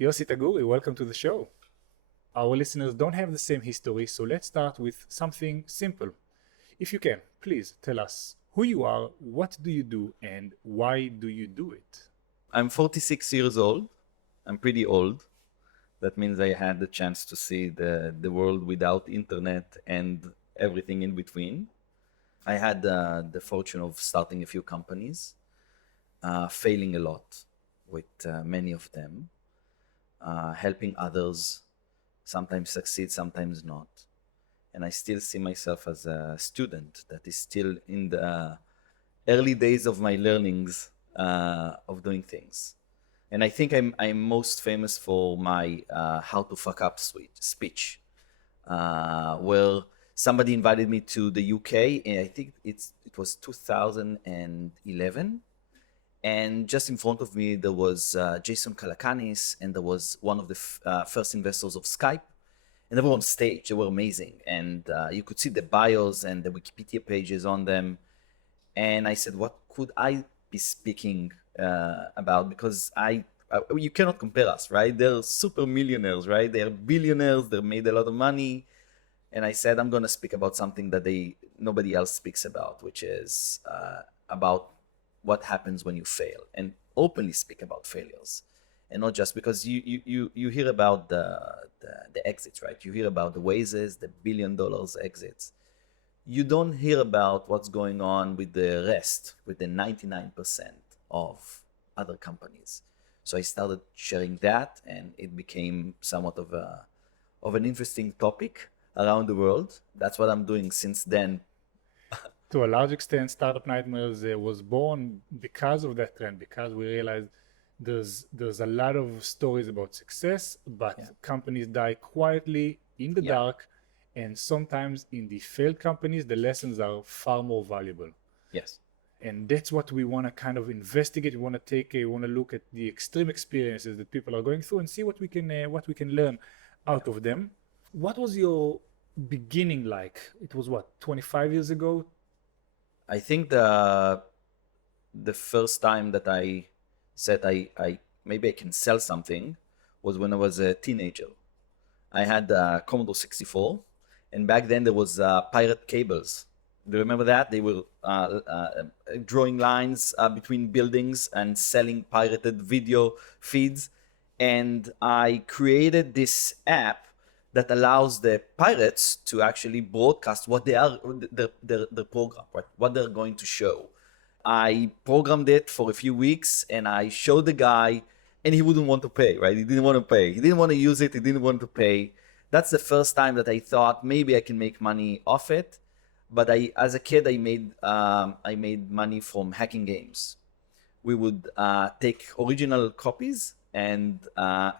Yosi Taguri, welcome to the show. Our listeners don't have the same history, so let's start with something simple. If you can, please tell us who you are, what do you do, and why do you do it? I'm 46 years old. I'm pretty old. That means I had the chance to see the world without internet and everything in between. I had the fortune of starting a few companies, failing a lot with many of them, helping others, sometimes succeed, sometimes not. And I still see myself as a student that is still in the early days of my learnings of doing things. And I think I'm most famous for my how to fuck up speech, where somebody invited me to the UK, and I think it was 2011. And just in front of me, there was Jason Calacanis, and there was one of the first investors of Skype. And they were on stage. They were amazing. And you could see the bios and the Wikipedia pages on them. And I said, what could I be speaking about? Because you cannot compare us, right? They're super millionaires, right? They're billionaires. They made a lot of money. And I said, I'm going to speak about something that nobody else speaks about, which is about what happens when you fail, and openly speak about failures. And not just because you hear about the exits, right? You hear about the Wazes, the $1 billion exits. You don't hear about what's going on with the rest, with the 99% of other companies. So I started sharing that, and it became somewhat of an interesting topic around the world. That's what I'm doing since then. To a large extent, Startup Nightmares was born because of that trend, because we realized there's a lot of stories about success, but companies die quietly in the dark, and sometimes in the failed companies, the lessons are far more valuable. Yes. And that's what we want to kind of investigate. We want to look at the extreme experiences that people are going through and see what we can learn out of them. What was your beginning like? It was what, 25 years ago? I think the first time that I said I maybe I can sell something was when I was a teenager. I had Commodore 64, and back then there was pirate cables. Do you remember that? They were drawing lines between buildings and selling pirated video feeds. And I created this app that allows the pirates to actually broadcast what they are, the program, right? What they're going to show. I programmed it for a few weeks, and I showed the guy, and he wouldn't want to pay, right? He didn't want to pay. He didn't want to use it. He didn't want to pay. That's the first time that I thought maybe I can make money off it. But as a kid, I made money from hacking games. We would take original copies and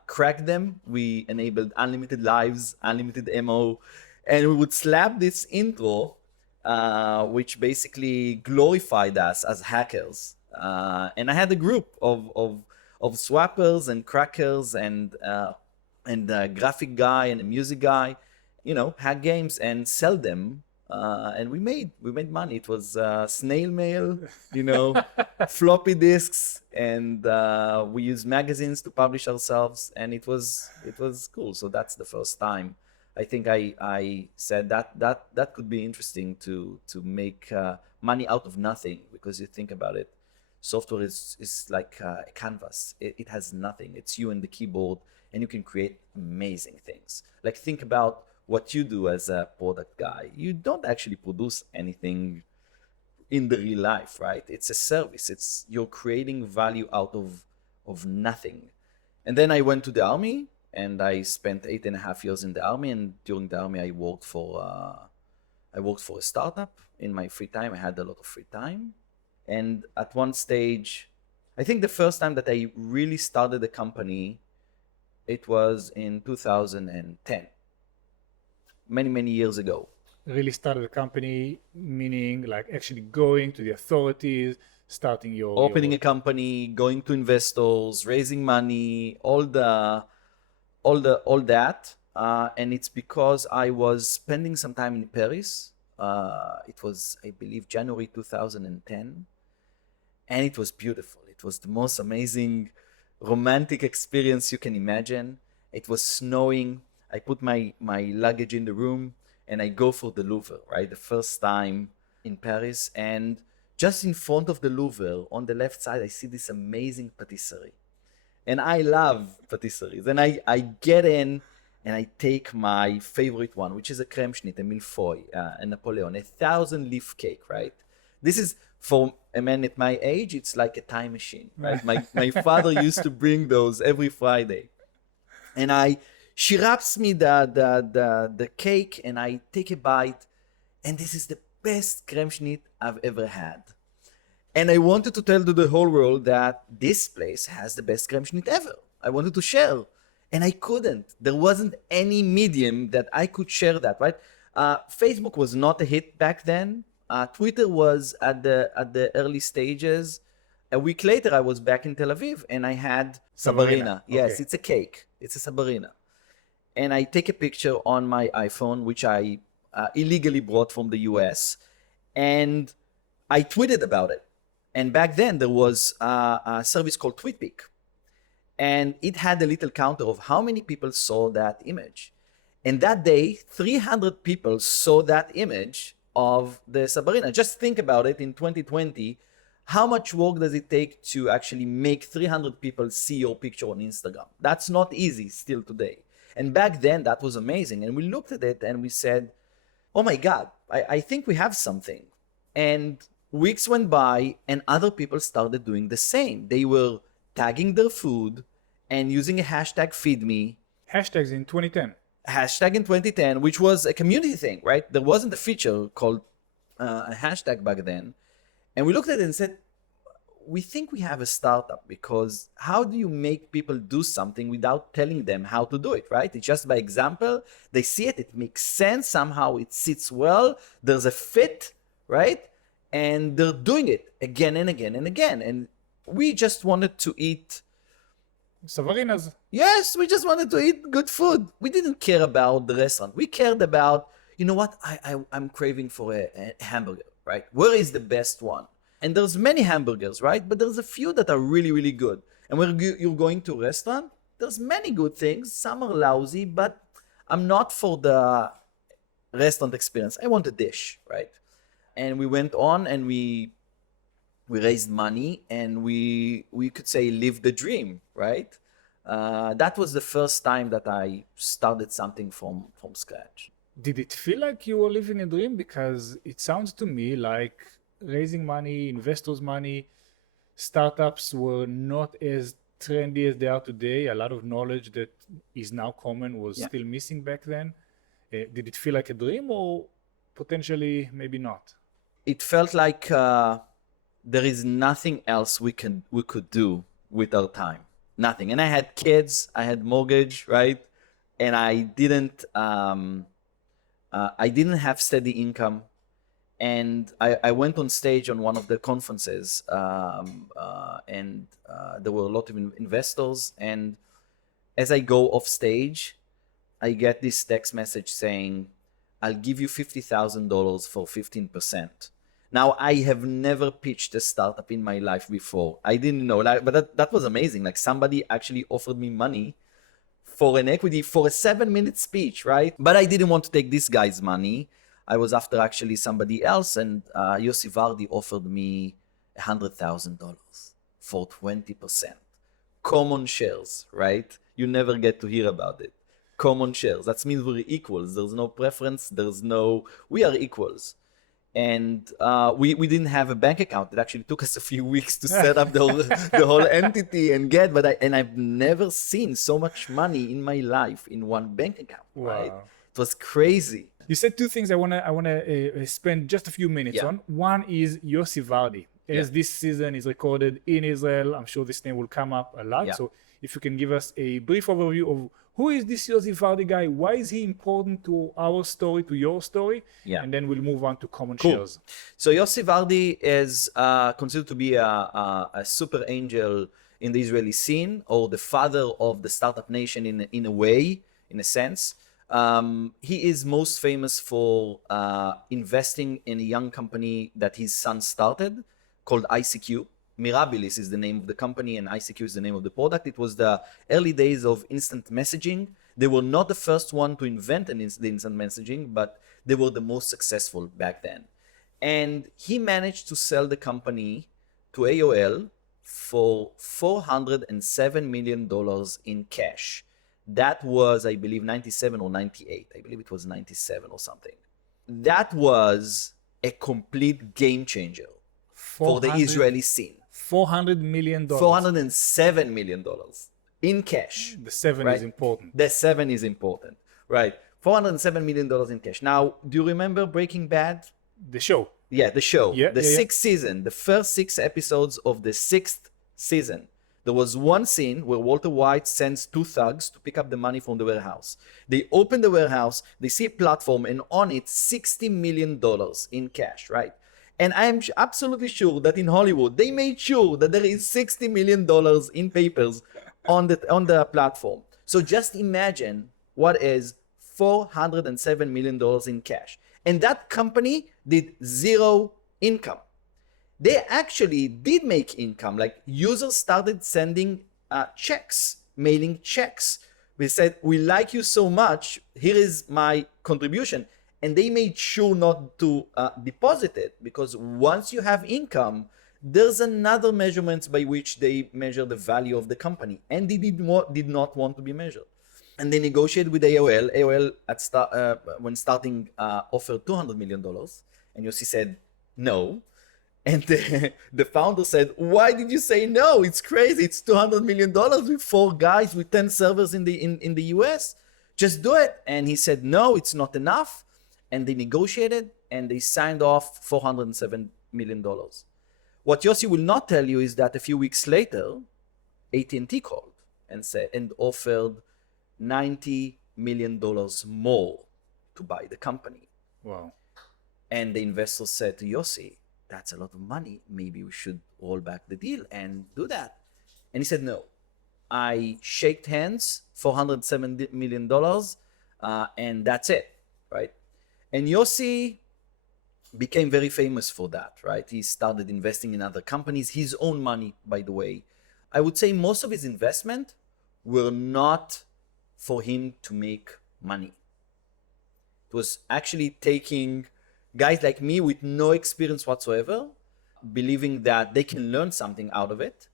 crack them. We enabled unlimited lives, unlimited ammo, and we would slap this intro, which basically glorified us as hackers. And I had a group of swappers and crackers and a graphic guy and a music guy, hack games and sell them. And we made money. It was snail mail, floppy disks, and we used magazines to publish ourselves, and it was cool. So that's the first time I think I said that could be interesting to make money out of nothing, because you think about it, software is like a canvas. It has nothing. It's you and the keyboard, and you can create amazing things. Like, think about what you do as a product guy. You don't actually produce anything in the real life, right? It's a service. You're creating value out of nothing. And then I went to the army, and I spent 8.5 years in the army. And during the army, I worked for a startup in my free time. I had a lot of free time. And at one stage, I think the first time that I really started a company, it was in 2010. Many years ago. Really started a company, meaning like actually going to the authorities, starting opening a company, going to investors, raising money, all that. And it's because I was spending some time in Paris. It was, I believe, January 2010, and it was beautiful. It was the most amazing romantic experience you can imagine. It was snowing. I put my luggage in the room and I go for the Louvre, right? The first time in Paris. And just in front of the Louvre, on the left side, I see this amazing patisserie. And I love patisseries. And I get in and I take my favorite one, which is a creme schnitt, a millefeuille, a Napoleon, 1,000 leaf cake, right? This is, for a man at my age, it's like a time machine, right? My father used to bring those every Friday. And she wraps me the cake and I take a bite. And this is the best creme schnitt I've ever had. And I wanted to tell to the whole world that this place has the best creme schnitt ever. I wanted to share. And I couldn't. There wasn't any medium that I could share that, right? Facebook was not a hit back then. Twitter was at the early stages. A week later, I was back in Tel Aviv and I had Sabarina. Yes, Okay. it's a cake. It's a Sabarina. And I take a picture on my iPhone, which I illegally brought from the US. And I tweeted about it. And back then, there was a service called TweetPic. And it had a little counter of how many people saw that image. And that day, 300 people saw that image of the Sabarina. Just think about it in 2020. How much work does it take to actually make 300 people see your picture on Instagram? That's not easy still today. And back then, that was amazing. And we looked at it and we said, oh my God, I think we have something. And weeks went by and other people started doing the same. They were tagging their food and using a hashtag #feedme. Hashtags in 2010. Hashtag in 2010, which was a community thing, right? There wasn't a feature called a hashtag back then. And we looked at it and said, we think we have a startup, because how do you make people do something without telling them how to do it, right? It's just by example. They see it, it makes sense, somehow it sits well, there's a fit, right? And they're doing it again and again and again. And we just wanted to eat. Savarinas. Yes, we just wanted to eat good food. We didn't care about the restaurant. We cared about, you know what, I'm craving for a hamburger, right? Where is the best one? And there's many hamburgers, right? But there's a few that are really, really good. And when you're going to a restaurant, there's many good things. Some are lousy, but I'm not for the restaurant experience. I want a dish, right? And we went on and we raised money and we could say live the dream, right? That was the first time that I started something from scratch. Did it feel like you were living a dream? Because it sounds to me like raising money, investors' money, startups were not as trendy as they are today. A lot of knowledge that is now common was still missing back then. Did it feel like a dream, or potentially maybe not? It felt like there is nothing else we could do with our time. Nothing. And I had kids, I had mortgage, right? And I didn't have steady income. And I went on stage on one of the conferences, and there were a lot of investors. And as I go off stage, I get this text message saying, I'll give you $50,000 for 15%. Now, I have never pitched a startup in my life before. I didn't know, but that was amazing. Like, somebody actually offered me money for an equity for a 7-minute speech, right? But I didn't want to take this guy's money. I was after actually somebody else, and Yosi Vardi offered me $100,000 for 20%. Common shares, right? You never get to hear about it. Common shares. That means we're equals. There's no preference. We are equals. And we didn't have a bank account. It actually took us a few weeks to set up the whole entity and I've never seen so much money in my life in one bank account, right? It was crazy. You said two things I wanna spend just a few minutes on. One is Yosi Vardi. As this season is recorded in Israel, I'm sure this name will come up a lot. So if you can give us a brief overview of who is this Yosi Vardi guy, why is he important to our story, to your story, and then we'll move on to common shares. So Yosi Vardi is considered to be a super angel in the Israeli scene, or the father of the startup nation in a way, in a sense. He is most famous for investing in a young company that his son started called ICQ, Mirabilis is the name of the company and ICQ is the name of the product. It was the early days of instant messaging. They were not the first one to invent the instant messaging, but they were the most successful back then. And he managed to sell the company to AOL for $407 million in cash. That was, I believe, 97 or 98. I believe it was 97 or something. That was a complete game changer for the Israeli scene. $400 million. $407 million in cash. The seven right? is important. The 7 is important, right? $407 million in cash. Now, do you remember Breaking Bad? The show. Yeah, the show. Yeah, the sixth season, the first 6 episodes of the 6th season. There was one scene where Walter White sends 2 thugs to pick up the money from the warehouse. They open the warehouse, they see a platform, and on it, $60 million in cash, right? And I'm absolutely sure that in Hollywood, they made sure that there is $60 million in papers on the platform. So just imagine what is $407 million in cash. And that company did 0 income. They actually did make income. Like users started sending checks, mailing checks. They said, we like you so much, here is my contribution. And they made sure not to deposit it, because once you have income, there's another measurements by which they measure the value of the company. And they did not want to be measured. And they negotiated with AOL. AOL when starting offered $200 million. And Yosi said no. And the founder said, why did you say no? It's crazy. It's $200 million with 4 guys with 10 servers in the US. Just do it. And he said, no, it's not enough. And they negotiated and they signed off $407 million. What Yosi will not tell you is that a few weeks later, AT&T called and offered $90 million more to buy the company. Wow. And the investors said to Yosi, that's a lot of money. Maybe we should roll back the deal and do that. And he said, no. I shaked hands, $407 million, and that's it, right? And Yosi became very famous for that, right? He started investing in other companies, his own money, by the way. I would say most of his investment were not for him to make money. It was actually taking guys like me with no experience whatsoever, believing that they can learn something out of it.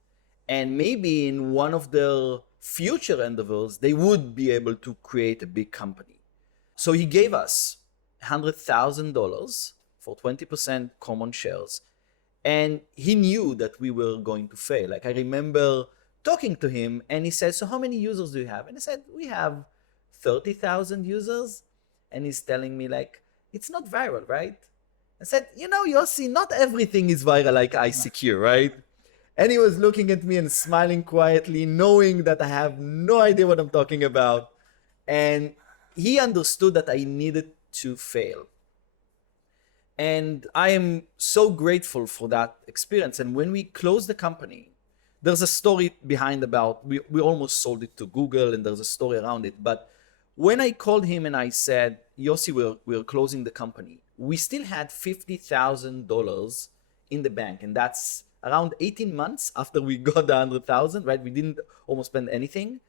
And maybe in one of their future endeavors, they would be able to create a big company. So he gave us $100,000 for 20% common shares. And he knew that we were going to fail. Like I remember talking to him and he said, so how many users do you have? And I said, we have 30,000 users. And he's telling me like, it's not viral, right? I said, Yosi, not everything is viral like ICQ, right? And he was looking at me and smiling quietly, knowing that I have no idea what I'm talking about. And he understood that I needed to fail. And I am so grateful for that experience. And when we closed the company, there's a story behind about, we almost sold it to Google and there's a story around it. But when I called him and I said, Yosi, we're closing the company, we still had $50,000 in the bank. And that's around 18 months after we got the 100,000, right? We didn't almost spend anything.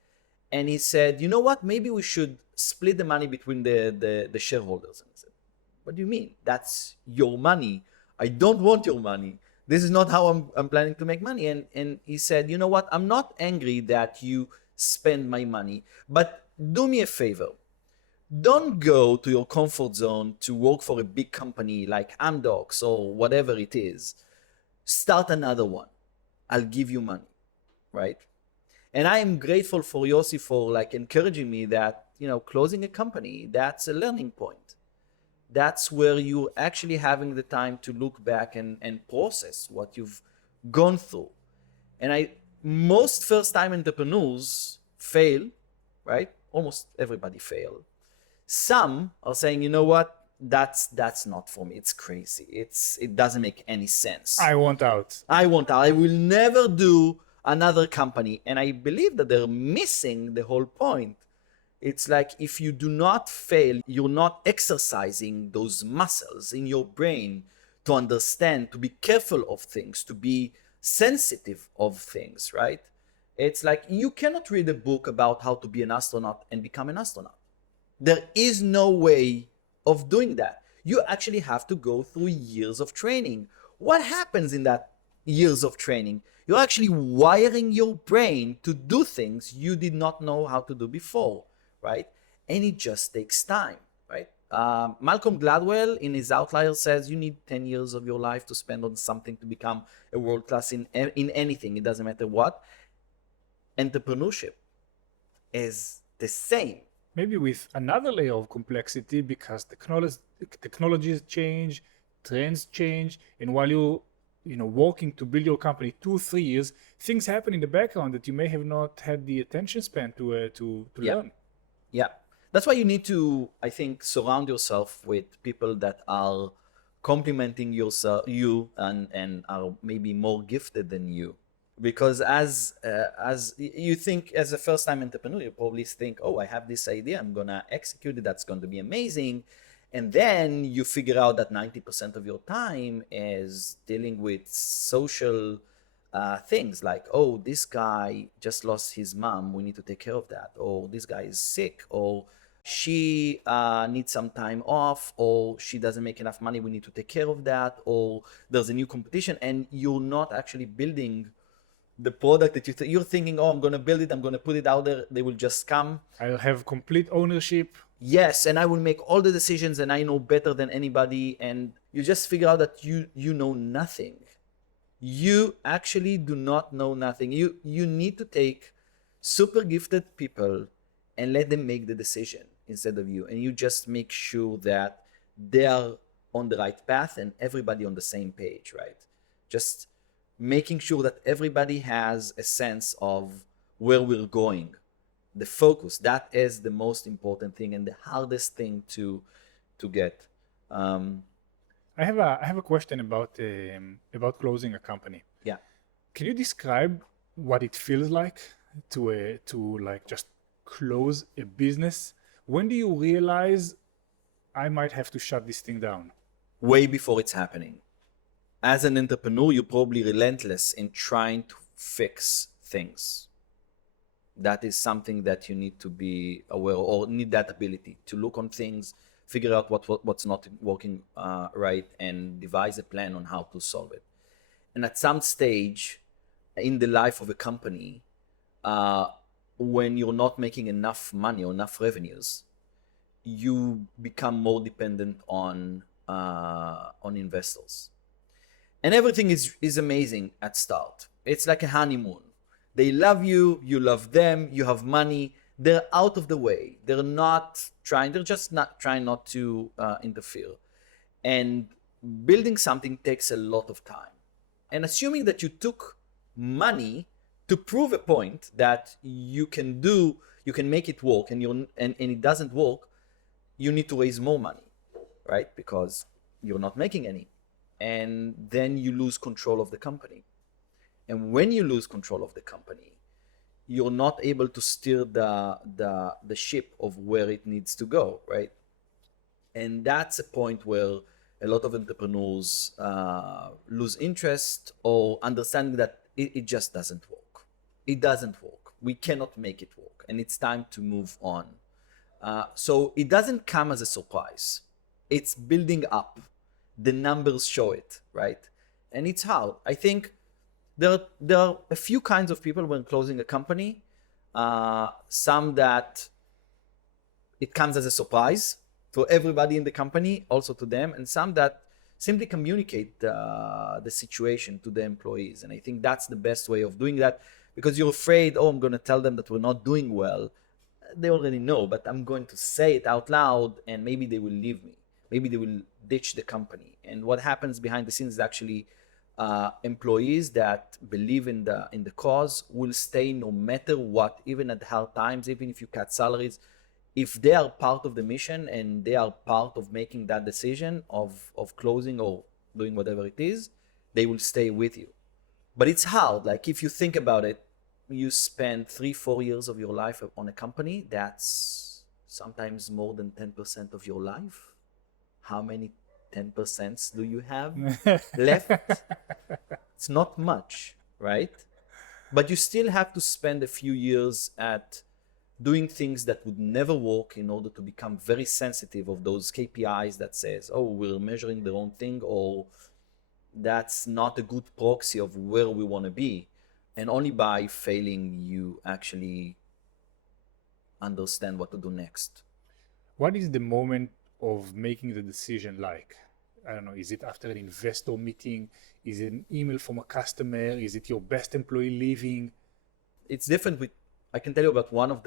And he said, you know what? Maybe we should split the money between the shareholders. And I said, what do you mean? That's your money. I don't want your money. This is not how I'm planning to make money. And he said, you know what? I'm not angry that you spend my money, but do me a favor. Don't go to your comfort zone to work for a big company like Amdocs or whatever it is. Start another one. I'll give you money, right? And I am grateful for Yosi for like encouraging me that, closing a company, that's a learning point. That's where you're actually having the time to look back and process what you've gone through. And most first-time entrepreneurs fail, right? Almost everybody fail. Some are saying, you know what? That's not for me. It's crazy. It doesn't make any sense. I want out. I will never do another company. And I believe that they're missing the whole point. It's like if you do not fail, you're not exercising those muscles in your brain to understand, to be careful of things, to be sensitive of things, right? It's like you cannot read a book about how to be an astronaut and become an astronaut. There is no way of doing that. You actually have to go through years of training. What happens in that years of training? You're actually wiring your brain to do things you did not know how to do before, right? And it just takes time, right? Malcolm Gladwell in his Outliers says you need 10 years of your life to spend on something to become a world class in anything. It doesn't matter what. Entrepreneurship is the same. Maybe with another layer of complexity, because technologies change, trends change, and while you working to build your company 2 3 years, things happen in the background that you may have not had the attention span to Yeah. learn. Yeah. That's why you need to, I think, surround yourself with people that are complementing you and are maybe more gifted than you. Because as you think, as a first time entrepreneur, you probably think, oh, I have this idea, I'm gonna execute it, that's going to be amazing. And then you figure out that 90% of your time is dealing with social things like, oh, this guy just lost his mom, we need to take care of that. Or this guy is sick, or she needs some time off, or she doesn't make enough money, we need to take care of that. Or there's a new competition, and you're not actually building the product that you're thinking, oh, I'm going to build it, I'm going to put it out there, they will just come. I'll have complete ownership. Yes, and I will make all the decisions, and I know better than anybody. And you just figure out that you know nothing. You actually do not know nothing. You need to take super gifted people and let them make the decision instead of you. And you just make sure that they are on the right path and everybody on the same page, right? Just making sure that everybody has a sense of where we're going, the focus. That is the most important thing and the hardest thing to get. I have a question about closing a company. Yeah. Can you describe what it feels like to like just close a business? When do you realize I might have to shut this thing down? Way before it's happening. As an entrepreneur, you're probably relentless in trying to fix things. That is something that you need to be aware of, or need that ability to look on things, figure out what's not working right, and devise a plan on how to solve it. And at some stage in the life of a company, when you're not making enough money or enough revenues, you become more dependent on investors. And everything is amazing at start. It's like a honeymoon. They love you, you love them, you have money. They're out of the way. They're just not trying not to interfere. And building something takes a lot of time. And assuming that you took money to prove a point that you can make it work, and it doesn't work, you need to raise more money, right? Because you're not making any. And then you lose control of the company. And when you lose control of the company, you're not able to steer the ship of where it needs to go, right? And that's a point where a lot of entrepreneurs lose interest or understanding that it just doesn't work. It doesn't work. We cannot make it work, and it's time to move on. So it doesn't come as a surprise. It's building up. The numbers show it, right? And it's hard. I think there are a few kinds of people when closing a company. Some that it comes as a surprise to everybody in the company, also to them, and some that simply communicate the situation to the employees. And I think that's the best way of doing that, because you're afraid, oh, I'm going to tell them that we're not doing well. They already know, but I'm going to say it out loud, and maybe they will leave me. Maybe they will ditch the company. And what happens behind the scenes is actually employees that believe in the cause will stay no matter what, even at hard times, even if you cut salaries. If they are part of the mission and they are part of making that decision of closing or doing whatever it is, they will stay with you. But it's hard. Like, if you think about it, you spend 3-4 years of your life on a company. That's sometimes more than 10% of your life. How many 10% do you have left? It's not much, right? But you still have to spend a few years at doing things that would never work in order to become very sensitive of those KPIs that says, oh, we're measuring the wrong thing, or that's not a good proxy of where we want to be. And only by failing, you actually understand what to do next. What is the moment of making the decision like? I don't know, is it after an investor meeting? Is it an email from a customer? Is it your best employee leaving? It's different with, I can tell you about one of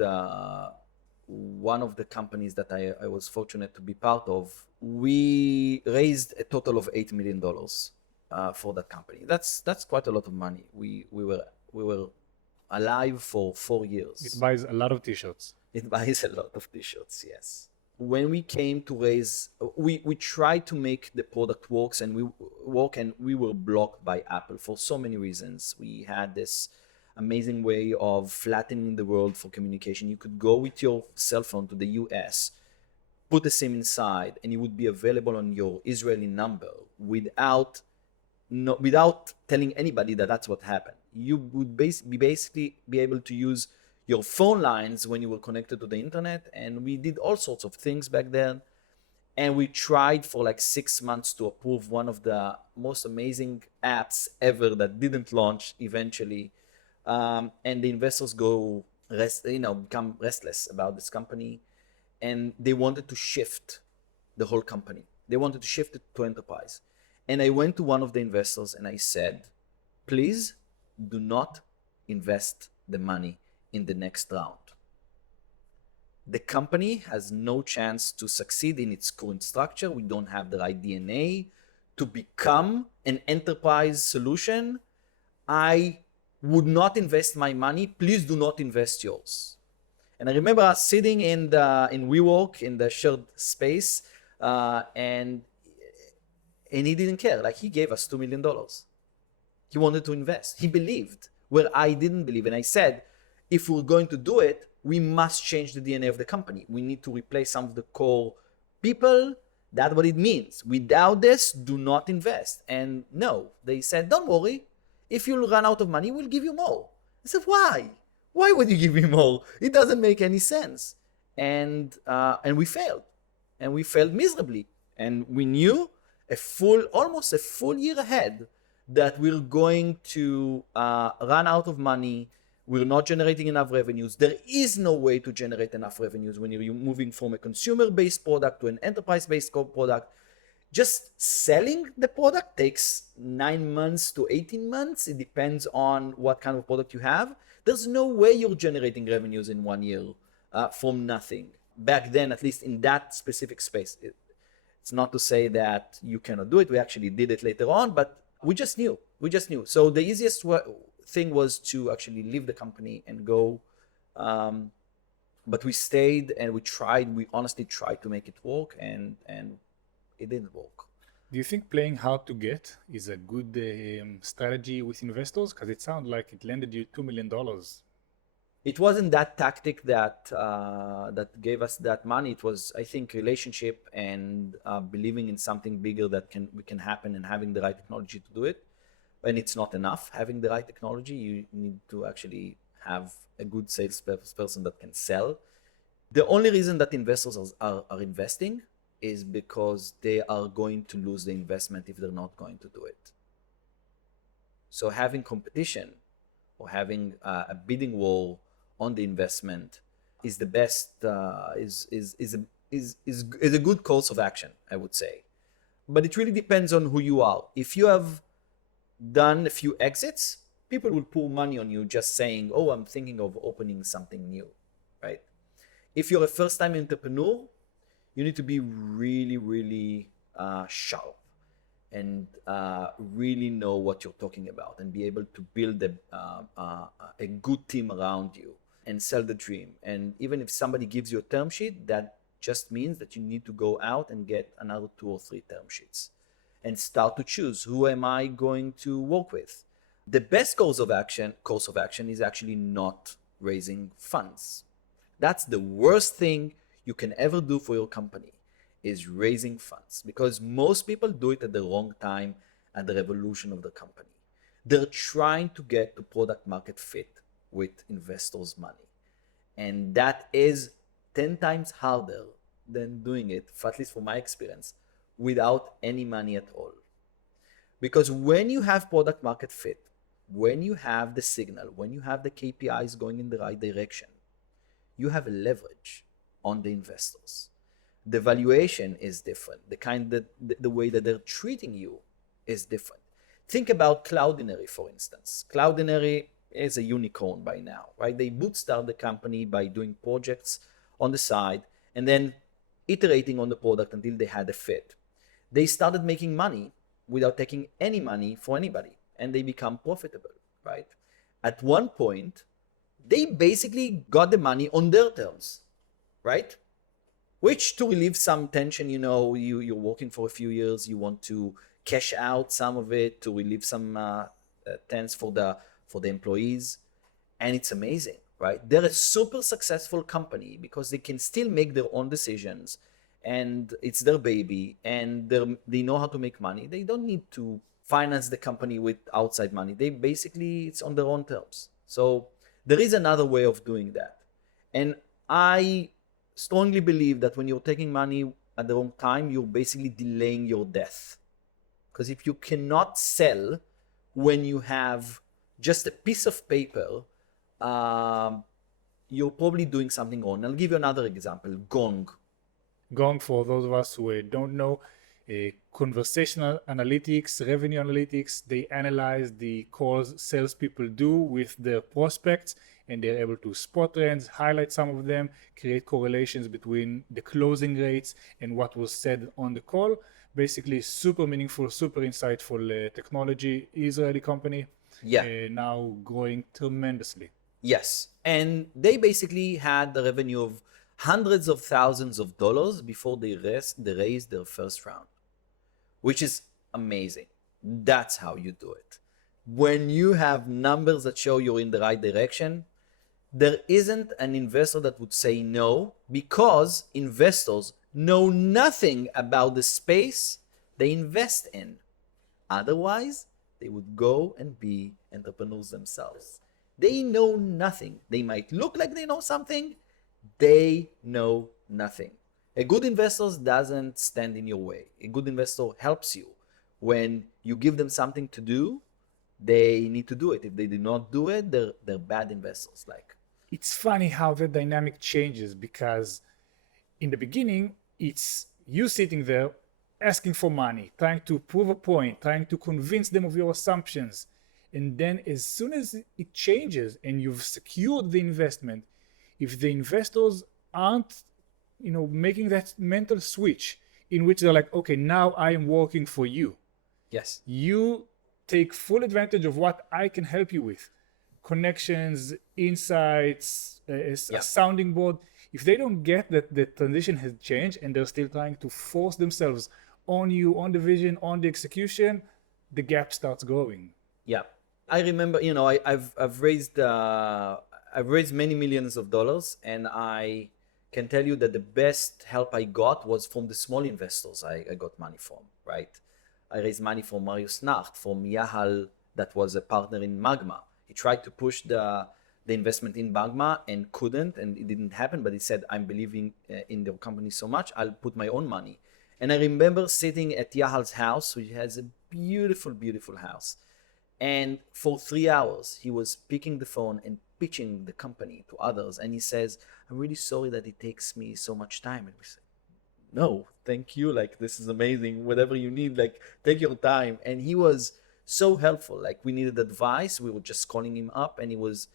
the companies that I was fortunate to be part of. We raised a total of $8 million for that company. That's quite a lot of money. We were alive for 4 years. It buys a lot of t-shirts. It buys a lot of t-shirts, yes. When we came to raise, we tried to make the product work, and we were blocked by Apple for so many reasons. We had this amazing way of flattening the world for communication. You could go with your cell phone to the US, put a SIM inside, and it would be available on your Israeli number without telling anybody that that's what happened. You would basically be able to use your phone lines when you were connected to the internet, and we did all sorts of things back then. And we tried for like 6 months to approve one of the most amazing apps ever that didn't launch eventually. And the investors become restless about this company, and they wanted to shift the whole company. They wanted to shift it to enterprise. And I went to one of the investors and I said, please do not invest the money in the next round. The company has no chance to succeed in its current structure. We don't have the right DNA to become an enterprise solution. I would not invest my money. Please do not invest yours. And I remember us sitting in WeWork in the shared space, and he didn't care. Like, he gave us $2 million. He wanted to invest. He believed where I didn't believe. And I said, if we're going to do it, we must change the DNA of the company. We need to replace some of the core people. That's what it means. Without this, do not invest. And no, they said, don't worry. If you run out of money, we'll give you more. I said, why? Why would you give me more? It doesn't make any sense. And we failed. And we failed miserably. And we knew almost a full year ahead that we're going to run out of money. We're not generating enough revenues. There is no way to generate enough revenues when you're moving from a consumer-based product to an enterprise-based product. Just selling the product takes 9 months to 18 months. It depends on what kind of product you have. There's no way you're generating revenues in 1 year from nothing. Back then, at least in that specific space. It's not to say that you cannot do it. We actually did it later on, but we just knew. So the easiest thing was to actually leave the company and go. But we stayed and we tried. We honestly tried to make it work, and it didn't work. Do you think playing hard to get is a good strategy with investors? Because it sounds like it landed you $2 million. It wasn't that tactic that gave us that money. It was, I think, relationship and believing in something bigger that can happen, and having the right technology to do it. And it's not enough having the right technology. You need to actually have a good salesperson that can sell. The only reason that investors are investing is because they are going to lose the investment if they're not going to do it. So having competition or having a bidding war on the investment is the best, is a good course of action, I would say. But it really depends on who you are. If you have done a few exits, people will pour money on you just saying, oh, I'm thinking of opening something new, right? If you're a first-time entrepreneur, you need to be really, really sharp and really know what you're talking about, and be able to build a good team around you and sell the dream. And even if somebody gives you a term sheet, that just means that you need to go out and get another 2 or 3 term sheets and start to choose, who am I going to work with? The best course of action is actually not raising funds. That's the worst thing you can ever do for your company. is raising funds, because most people do it at the wrong time at the revolution of the company. They're trying to get to product market fit with investors' money. And that is 10 times harder than doing it, at least from my experience, without any money at all. Because when you have product market fit, when you have the signal, when you have the KPIs going in the right direction, you have a leverage on the investors. The valuation is different. The way that they're treating you is different. Think about Cloudinary, for instance. Cloudinary is a unicorn by now, right? They bootstrap the company by doing projects on the side and then iterating on the product until they had a fit. They started making money without taking any money for anybody, and they become profitable, right? At one point, they basically got the money on their terms, right? Which, to relieve some tension, you're working for a few years, you want to cash out some of it to relieve some tense for the employees, and it's amazing, right? They're a super successful company because they can still make their own decisions, and it's their baby, and they know how to make money. They don't need to finance the company with outside money. It's on their own terms. So there is another way of doing that, and I strongly believe that when you're taking money at the wrong time, you're basically delaying your death. Because if you cannot sell when you have just a piece of paper, you're probably doing something wrong. I'll give you another example. Gong, for those of us who don't know, conversational analytics, revenue analytics, they analyze the calls salespeople do with their prospects, and they're able to spot trends, highlight some of them, create correlations between the closing rates and what was said on the call. Basically, super meaningful, super insightful technology, Israeli company, now growing tremendously. Yes, and they basically had the revenue of hundreds of thousands of dollars before they raised their first round, which is amazing. That's how you do it. When you have numbers that show you're in the right direction, there isn't an investor that would say no, because investors know nothing about the space they invest in. Otherwise, they would go and be entrepreneurs themselves. They know nothing. They might look like they know something. They know nothing. A good investor doesn't stand in your way. A good investor helps you. When you give them something to do, they need to do it. If they do not do it, they're bad investors. It's funny how the dynamic changes, because in the beginning, it's you sitting there asking for money, trying to prove a point, trying to convince them of your assumptions. And then as soon as it changes and you've secured the investment, if the investors aren't making that mental switch in which they're like, okay, now I am working for you. Yes. You take full advantage of what I can help you with. Connections, insights, a sounding board. If they don't get that the transition has changed and they're still trying to force themselves on you, on the vision, on the execution, the gap starts growing. Yeah. I remember, I've raised many millions of dollars, and I can tell you that the best help I got was from the small investors I got money from, right? I raised money from Marius Nacht, from Yahal, that was a partner in Magma. He tried to push the investment in Magma and couldn't, and it didn't happen, but he said, I'm believing in the company so much, I'll put my own money. And I remember sitting at Yahal's house, which has a beautiful, beautiful house. And for 3 hours, he was picking the phone and pitching the company to others. And he says, I'm really sorry that it takes me so much time. And we said, no, thank you. This is amazing. Whatever you need, take your time. And he was so helpful. We needed advice. We were just calling him up, and he was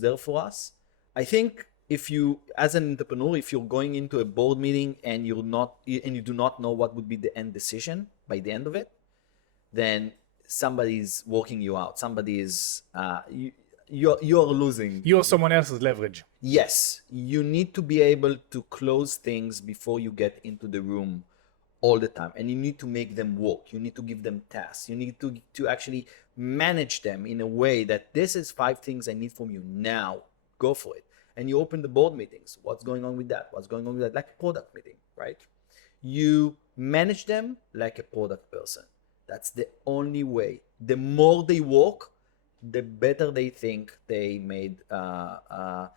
there for us. I think if you, as an entrepreneur, if you're going into a board meeting and you do not know what would be the end decision by the end of it, then somebody's working you out. Somebody is you're losing. You're someone else's leverage. Yes, you need to be able to close things before you get into the room all the time, and you need to make them work. You need to give them tasks. You need to actually manage them in a way that this is 5 things I need from you now. Go for it. And you open the board meetings. What's going on with that? What's going on with that? Like a product meeting, right? You manage them like a product person. That's the only way. The more they work, the better they think they made a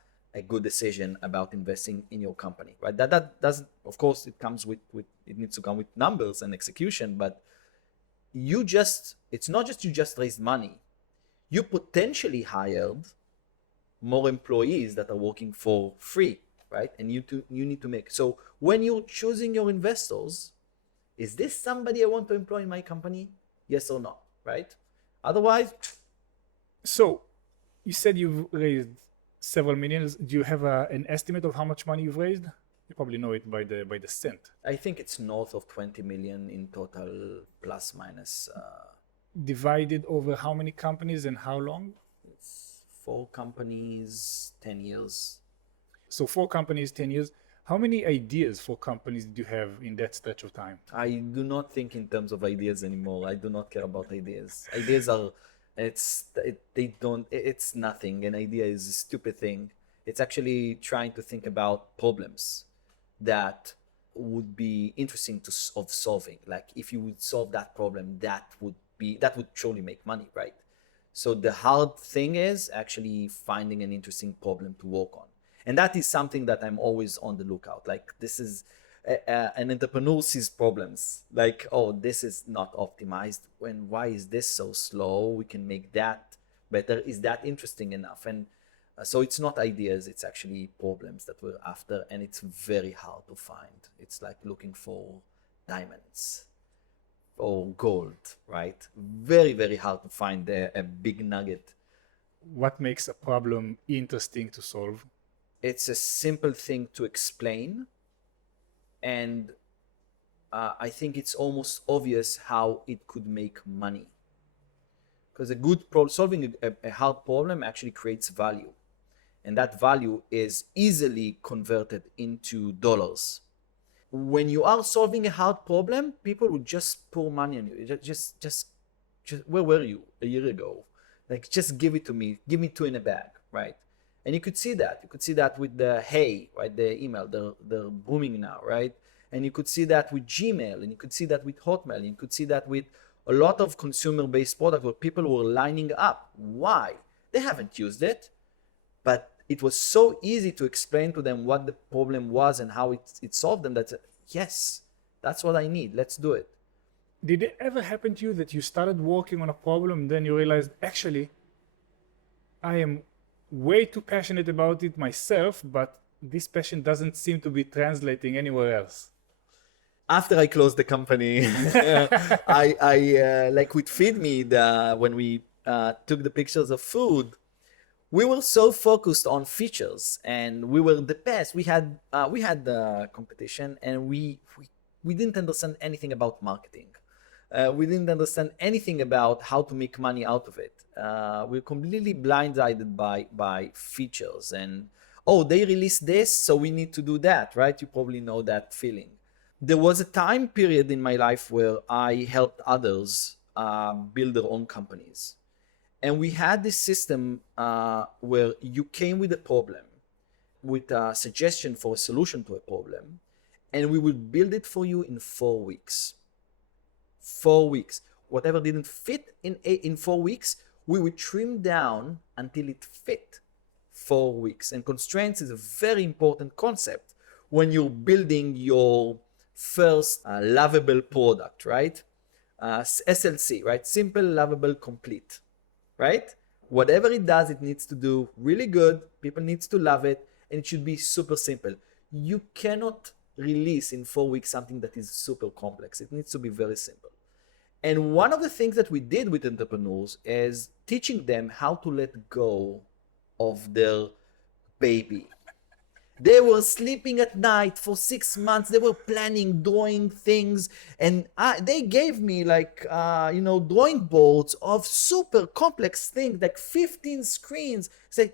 good decision about investing in your company, right? That doesn't, of course, it comes with it needs to come with numbers and execution, but it's not just you just raised money. You potentially hired more employees that are working for free, right? And you need to make. So when you're choosing your investors, is this somebody I want to employ in my company? Yes or no, right? Otherwise, So you said you've raised several millions. Do you have an estimate of how much money you've raised? You probably know it by the cent. I think it's north of 20 million in total, plus minus. Divided over how many companies and how long? It's 4 companies, 10 years. So 4 companies, 10 years. How many ideas for companies did you have in that stretch of time? I do not think in terms of ideas anymore. I do not care about ideas. Ideas are, it's nothing. An idea is a stupid thing. It's actually trying to think about problems that would be interesting of solving. Like if you would solve that problem, that would surely make money, right? So the hard thing is actually finding an interesting problem to work on. And that is something that I'm always on the lookout. Like this is an entrepreneur sees problems like, oh, this is not optimized. Why is this so slow? We can make that better. Is that interesting enough? And so it's not ideas, it's actually problems that we're after, and it's very hard to find. It's like looking for diamonds or gold, right? Very, very hard to find a big nugget. What makes a problem interesting to solve? It's a simple thing to explain, and I think it's almost obvious how it could make money. Because a good solving a hard problem actually creates value, and that value is easily converted into dollars. When you are solving a hard problem, people would just pour money on you. Just where were you a year ago? Like, just give it to me. Give me 2 in a bag, right? And you could see that. You could see that with the Hey, right? The email, they're booming now, right? And you could see that with Gmail, and you could see that with Hotmail, and you could see that with a lot of consumer-based products where people were lining up. Why? They haven't used it, but it was so easy to explain to them what the problem was and how it solved them that, yes, that's what I need. Let's do it. Did it ever happen to you that you started working on a problem, then you realized, actually, I am way too passionate about it myself, but this passion doesn't seem to be translating anywhere else? After I closed the company, I like with Feed Me, when we took the pictures of food, we were so focused on features, and we were the best. We had the competition, and we didn't understand anything about marketing. We didn't understand anything about how to make money out of it. We were completely blindsided by features, and oh, they released this, so we need to do that, right? You probably know that feeling. There was a time period in my life where I helped others build their own companies. And we had this system where you came with a problem, with a suggestion for a solution to a problem, and we would build it for you in 4 weeks. 4 weeks. Whatever didn't fit in 4 weeks, we would trim down until it fit. 4 weeks. And constraints is a very important concept when you're building your first lovable product, right? SLC, right? Simple, lovable, complete. Right? Whatever it does, it needs to do really good. People needs to love it, and it should be super simple. You cannot release in 4 weeks something that is super complex. It needs to be very simple. And one of the things that we did with entrepreneurs is teaching them how to let go of their baby. They were sleeping at night for 6 months. They were planning, drawing things. And they gave me drawing boards of super complex things, like 15 screens. Say,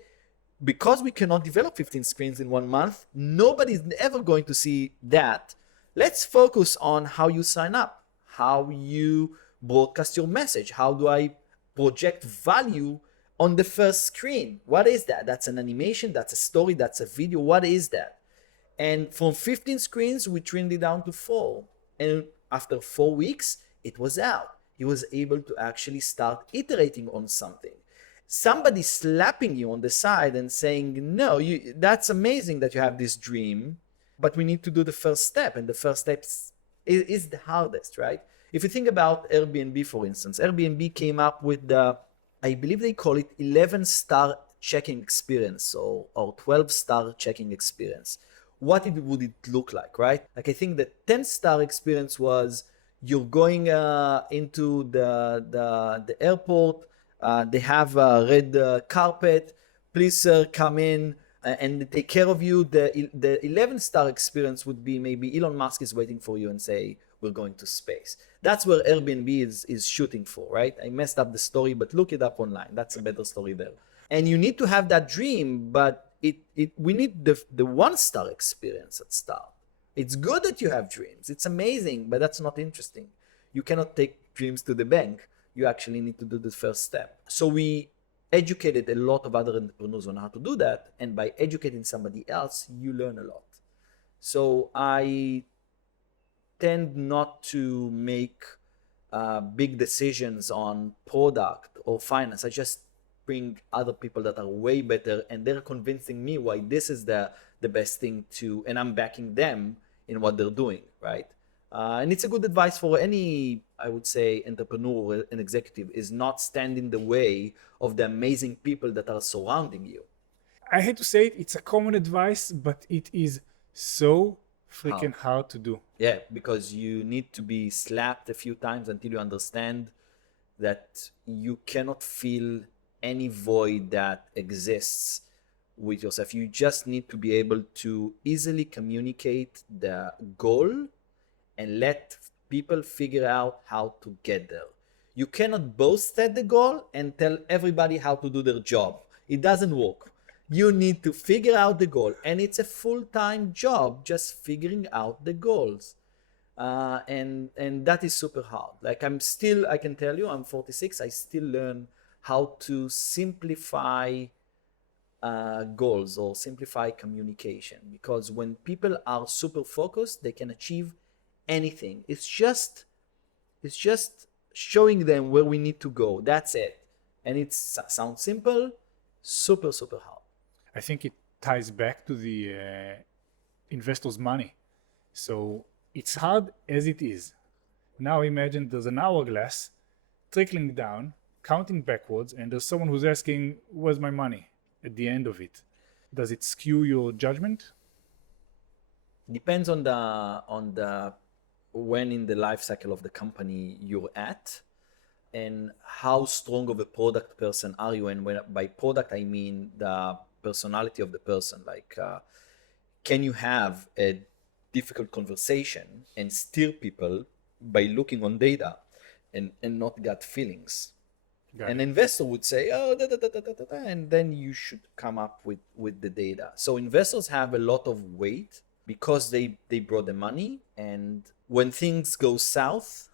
because we cannot develop 15 screens in 1 month, nobody's ever going to see that. Let's focus on how you sign up, how you broadcast your message. How do I project value on the first screen? What is that? That's an animation, that's a story, that's a video. What is that? And from 15 screens, we trimmed it down to 4. And after 4 weeks, it was out. He was able to actually start iterating on something. Somebody slapping you on the side and saying, no, that's amazing that you have this dream, but we need to do the first step. And the first step is the hardest, right? If you think about Airbnb, for instance, Airbnb came up with I believe they call it 11-star checking experience or 12-star checking experience. What would it look like, right? Like I think the 10-star experience was you're going into the airport. They have a red carpet. Please, sir, come in and they take care of you. The 11-star experience would be maybe Elon Musk is waiting for you and say, we're going to space. That's where Airbnb is shooting for, right? I messed up the story, but look it up online. That's a better story there. And you need to have that dream, but we need the 1-star experience at start. It's good that you have dreams. It's amazing, but that's not interesting. You cannot take dreams to the bank. You actually need to do the first step. So we educated a lot of other entrepreneurs on how to do that. And by educating somebody else, you learn a lot. So I tend not to make big decisions on product or finance. I just bring other people that are way better, and they're convincing me why this is the best thing to, and I'm backing them in what they're doing, right? And it's a good advice for any, I would say, entrepreneur or an executive, is not stand in the way of the amazing people that are surrounding you. I hate to say it, it's a common advice, but it is so freaking hard to do. Yeah, because you need to be slapped a few times until you understand that you cannot fill any void that exists with yourself. You just need to be able to easily communicate the goal and let people figure out how to get there. You cannot both set the goal and tell everybody how to do their job. It doesn't work. You need to figure out the goal, and it's a full-time job just figuring out the goals. And that is super hard. Like I can tell you, I'm 46, I still learn how to simplify goals or simplify communication, because when people are super focused, they can achieve anything. It's just showing them where we need to go. That's it. And it sounds simple, super hard. I think it ties back to the investor's money. So it's hard as it is. Now imagine there's an hourglass trickling down, counting backwards, and there's someone who's asking, where's my money at the end of it? Does it skew your judgment? Depends on the when in the life cycle of the company you're at, and how strong of a product person are you. And by product, I mean the personality of the person. Like, can you have a difficult conversation and steer people by looking on data and not gut feelings? An investor would say, oh, and then you should come up with the data. So investors have a lot of weight because they brought the money, and when things go south,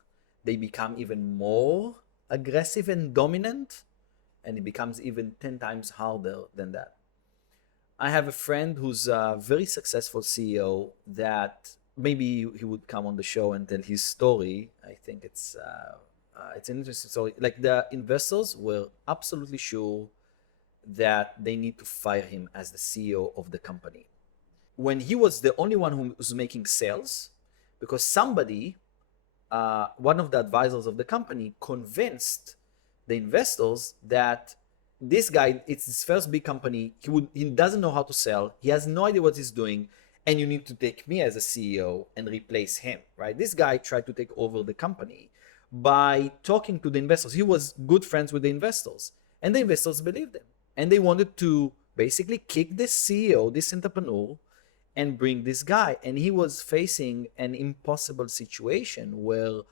they become even more aggressive and dominant, and it becomes even 10 times harder than that. I have a friend who's a very successful CEO that maybe he would come on the show and tell his story. I think it's an interesting story. Like, the investors were absolutely sure that they need to fire him as the CEO of the company, when he was the only one who was making sales, because somebody, one of the advisors of the company, convinced the investors that this guy, it's his first big company, he doesn't know how to sell, he has no idea what he's doing, and you need to take me as a CEO and replace him, right? This guy tried to take over the company by talking to the investors. He was good friends with the investors, and the investors believed him, and they wanted to basically kick this CEO, this entrepreneur, and bring this guy. And he was facing an impossible situation where,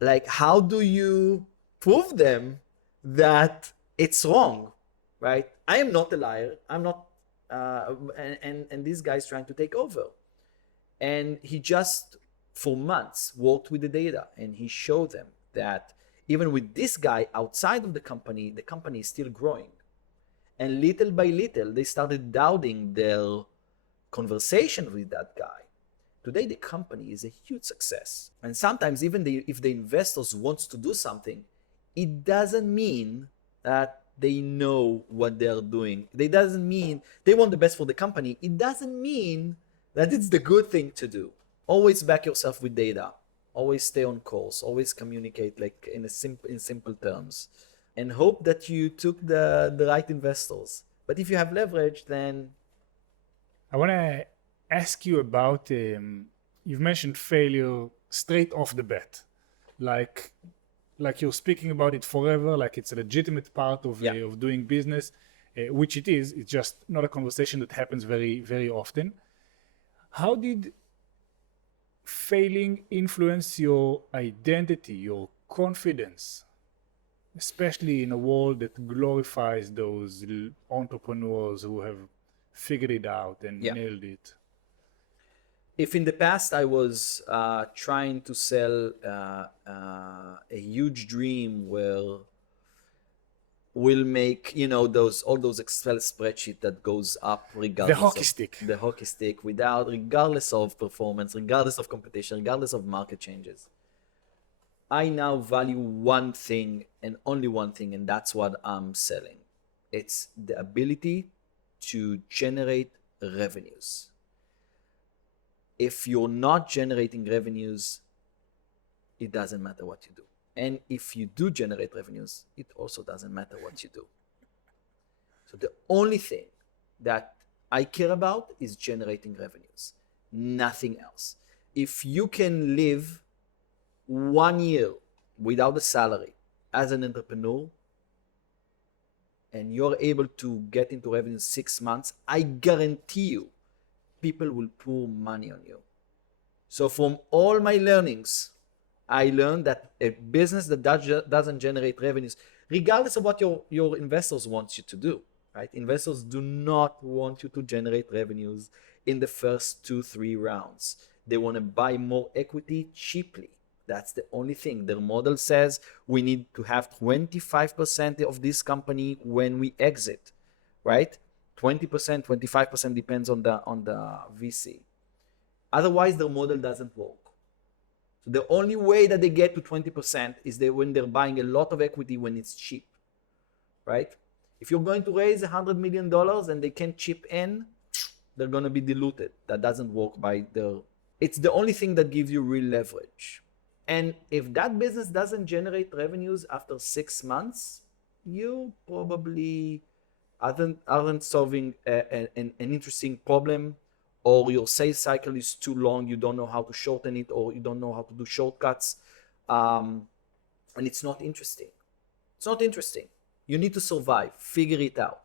like, how do you prove them that it's wrong, right? I am not a liar. I'm not, and this guy's trying to take over. And he just, for months, worked with the data, and he showed them that even with this guy outside of the company is still growing. And little by little, they started doubting their conversation with that guy, today the company is a huge success. And sometimes even if the investors wants to do something, it doesn't mean that they know what they're doing. It doesn't mean they want the best for the company. It doesn't mean that it's the good thing to do. Always back yourself with data. Always stay on course. Always communicate like in simple terms, and hope that you took the right investors. But if you have leverage, then I want to ask you about, you've mentioned failure straight off the bat. Like you're speaking about it forever, like it's a legitimate part of, of doing business, which it is. It's just not a conversation that happens very, very often. How did failing influence your identity, your confidence, especially in a world that glorifies those entrepreneurs who have figured it out and nailed it? If in the past I was trying to sell a huge dream where we'll make, all those Excel spreadsheet that goes up regardless The hockey stick. The hockey stick, regardless of performance, regardless of competition, regardless of market changes. I now value one thing and only one thing, and that's what I'm selling. It's the ability to generate revenues. If you're not generating revenues, it doesn't matter what you do. And if you do generate revenues, it also doesn't matter what you do. So the only thing that I care about is generating revenues, nothing else. If you can live 1 year without a salary as an entrepreneur, and you're able to get into revenue 6 months, I guarantee you, people will pour money on you. So from all my learnings, I learned that a business that doesn't generate revenues, regardless of what your investors want you to do, right? Investors do not want you to generate revenues in the first 2-3 rounds. They want to buy more equity cheaply. That's the only thing. Their model says we need to have 25% of this company when we exit, right? 20%, 25% depends on the VC. Otherwise, their model doesn't work. So the only way that they get to 20% is when they're buying a lot of equity when it's cheap, right? If you're going to raise $100 million and they can't chip in, they're going to be diluted. That doesn't work it's the only thing that gives you real leverage. And if that business doesn't generate revenues after 6 months, you probably aren't solving an interesting problem, or your sales cycle is too long, you don't know how to shorten it, or you don't know how to do shortcuts, and it's not interesting. It's not interesting. You need to survive, figure it out.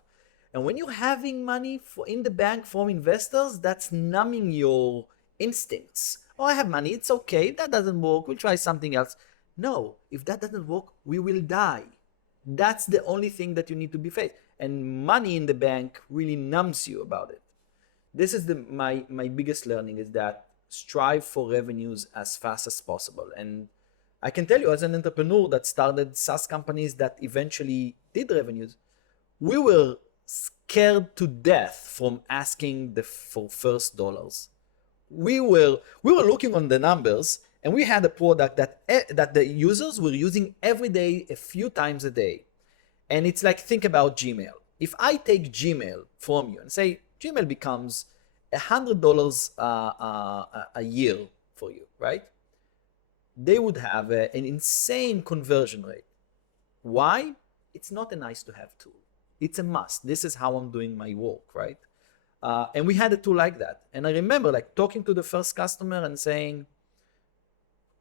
And when you're having money in the bank from investors, that's numbing your instincts. Oh, I have money, it's okay. If that doesn't work, we'll try something else. No, if that doesn't work, we will die. That's the only thing that you need to be faced. And money in the bank really numbs you about it. This is my biggest learning, is that strive for revenues as fast as possible. And I can tell you, as an entrepreneur that started SaaS companies that eventually did revenues, we were scared to death from asking for first dollars. We were looking on the numbers, and we had a product that the users were using every day, a few times a day. And it's like, think about Gmail. If I take Gmail from you and say Gmail becomes $100 a year for you, right? They would have an insane conversion rate. Why? It's not a nice to have tool. It's a must. This is how I'm doing my work, right? And we had a tool like that. And I remember like talking to the first customer and saying,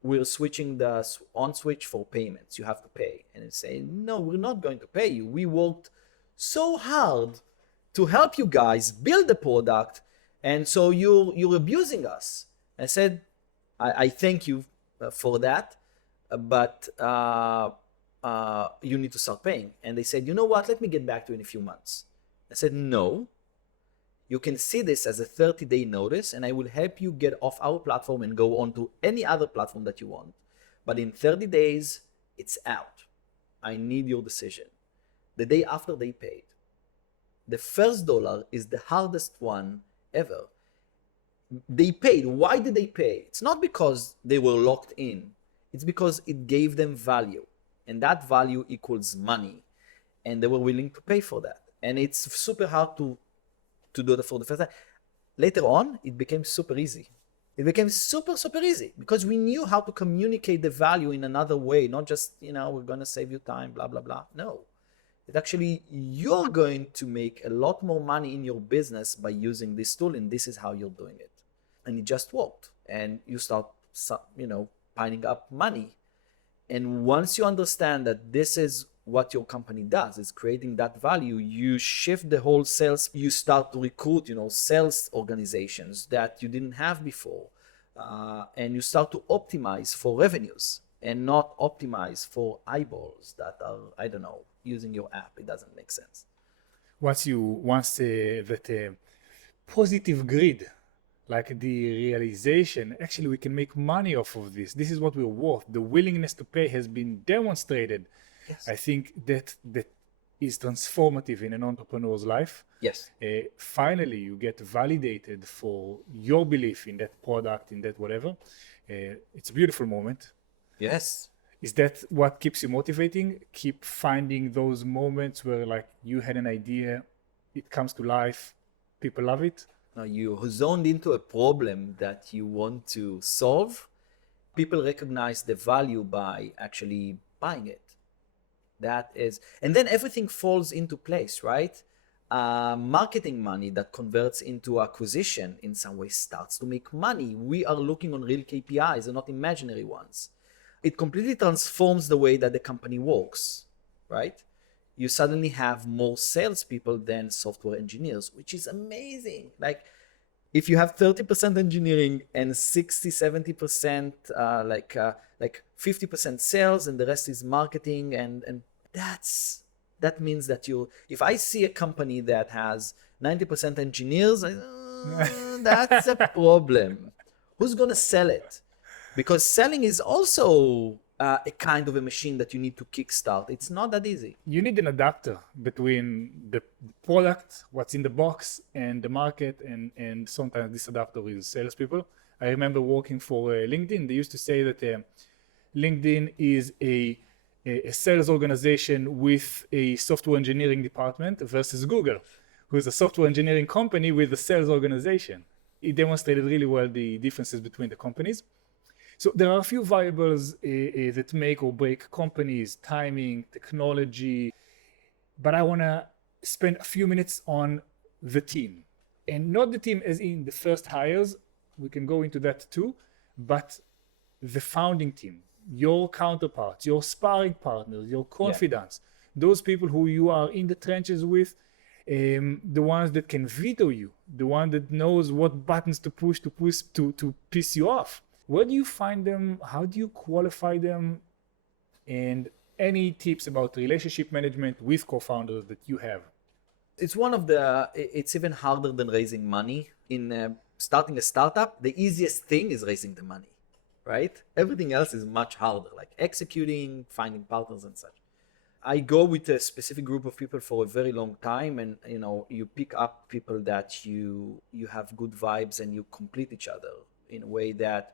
we're switching the on switch for payments. You have to pay. And they say, no, we're not going to pay you. We worked so hard to help you guys build the product, and so you're abusing us. I said, I thank you for that, but you need to start paying. And they said, you know what? Let me get back to you in a few months. I said, no. You can see this as a 30-day notice, and I will help you get off our platform and go on to any other platform that you want. But in 30 days, it's out. I need your decision. The day after they paid. The first dollar is the hardest one ever. they paid. Why did they pay? It's not because they were locked in. It's because it gave them value. And that value equals money. And they were willing to pay for that. And it's super hard to do that for the first time. Later on, it became super easy. It became super, super easy because we knew how to communicate the value in another way, not just, we're going to save you time, blah, blah, blah. No. It actually, you're going to make a lot more money in your business by using this tool, and this is how you're doing it. And it just worked. And you start, piling up money. And once you understand that this is what your company does, is creating that value, you shift the whole sales. You start to recruit, sales organizations that you didn't have before. And you start to optimize for revenues and not optimize for eyeballs that are, I don't know, using your app. It doesn't make sense. Once that positive grid, like the realization, actually we can make money off of this. This is what we're worth. The willingness to pay has been demonstrated. Yes. I think that is transformative in an entrepreneur's life. Yes. Finally, you get validated for your belief in that product, in that whatever. It's a beautiful moment. Yes. Is that what keeps you motivating? Keep finding those moments where like you had an idea, it comes to life, people love it. Now you zoned into a problem that you want to solve. People recognize the value by actually buying it. That is, and then everything falls into place, right? Marketing money that converts into acquisition in some way starts to make money. We are looking on real KPIs and not imaginary ones. It completely transforms the way that the company works, right? You suddenly have more salespeople than software engineers, which is amazing. Like, if you have 30% engineering and 60-70% like 50% sales and the rest is marketing, and that means that if I see a company that has 90% engineers, that's a problem. Who's gonna sell it? Because selling is also a kind of a machine that you need to kickstart. It's not that easy. You need an adapter between the product, what's in the box, and the market, and sometimes this adapter is salespeople. I remember working for LinkedIn. They used to say that LinkedIn is a sales organization with a software engineering department versus Google, who is a software engineering company with a sales organization. It demonstrated really well the differences between the companies. So there are a few variables that make or break companies: timing, technology. But I want to spend a few minutes on the team, and not the team as in the first hires. We can go into that too, but the founding team, your counterparts, your sparring partners, your confidants, those people who you are in the trenches with, the ones that can veto you, the one that knows what buttons to push to piss you off. Where do you find them? How do you qualify them? And any tips about relationship management with co-founders that you have? It's even harder than raising money. In starting a startup, the easiest thing is raising the money, right? Everything else is much harder, like executing, finding partners and such. I go with a specific group of people for a very long time, and you pick up people that you have good vibes and you complete each other in a way that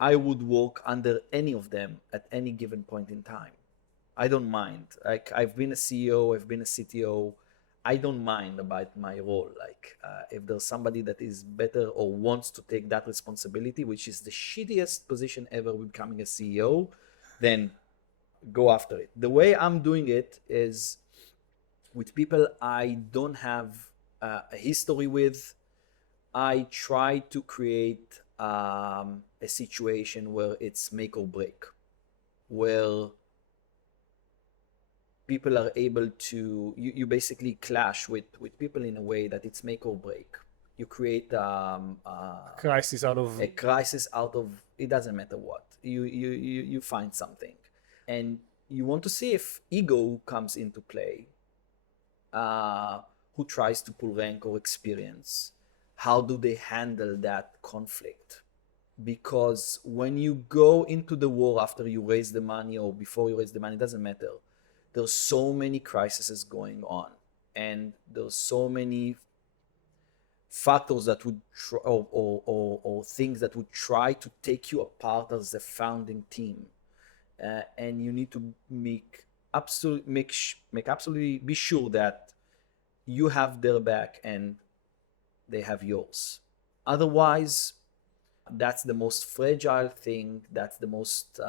I would work under any of them at any given point in time. I don't mind. Like, I've been a CEO, I've been a CTO. I don't mind about my role. Like, if there's somebody that is better or wants to take that responsibility, which is the shittiest position ever with becoming a CEO, then go after it. The way I'm doing it is with people I don't have a history with. I try to create a situation where it's make or break, where people are able to, you basically clash with people in a way that it's make or break. You create a crisis out of it doesn't matter what. You find something, and you want to see if ego comes into play. Who tries to pull rank or experience? How do they handle that conflict? Because when you go into the war after you raise the money or before you raise the money, it doesn't matter. There's so many crises going on, and there's so many factors that would or things that would try to take you apart as a founding team, and you need to make absolutely be sure that you have their back and they have yours. Otherwise, that's the most fragile thing. That's the most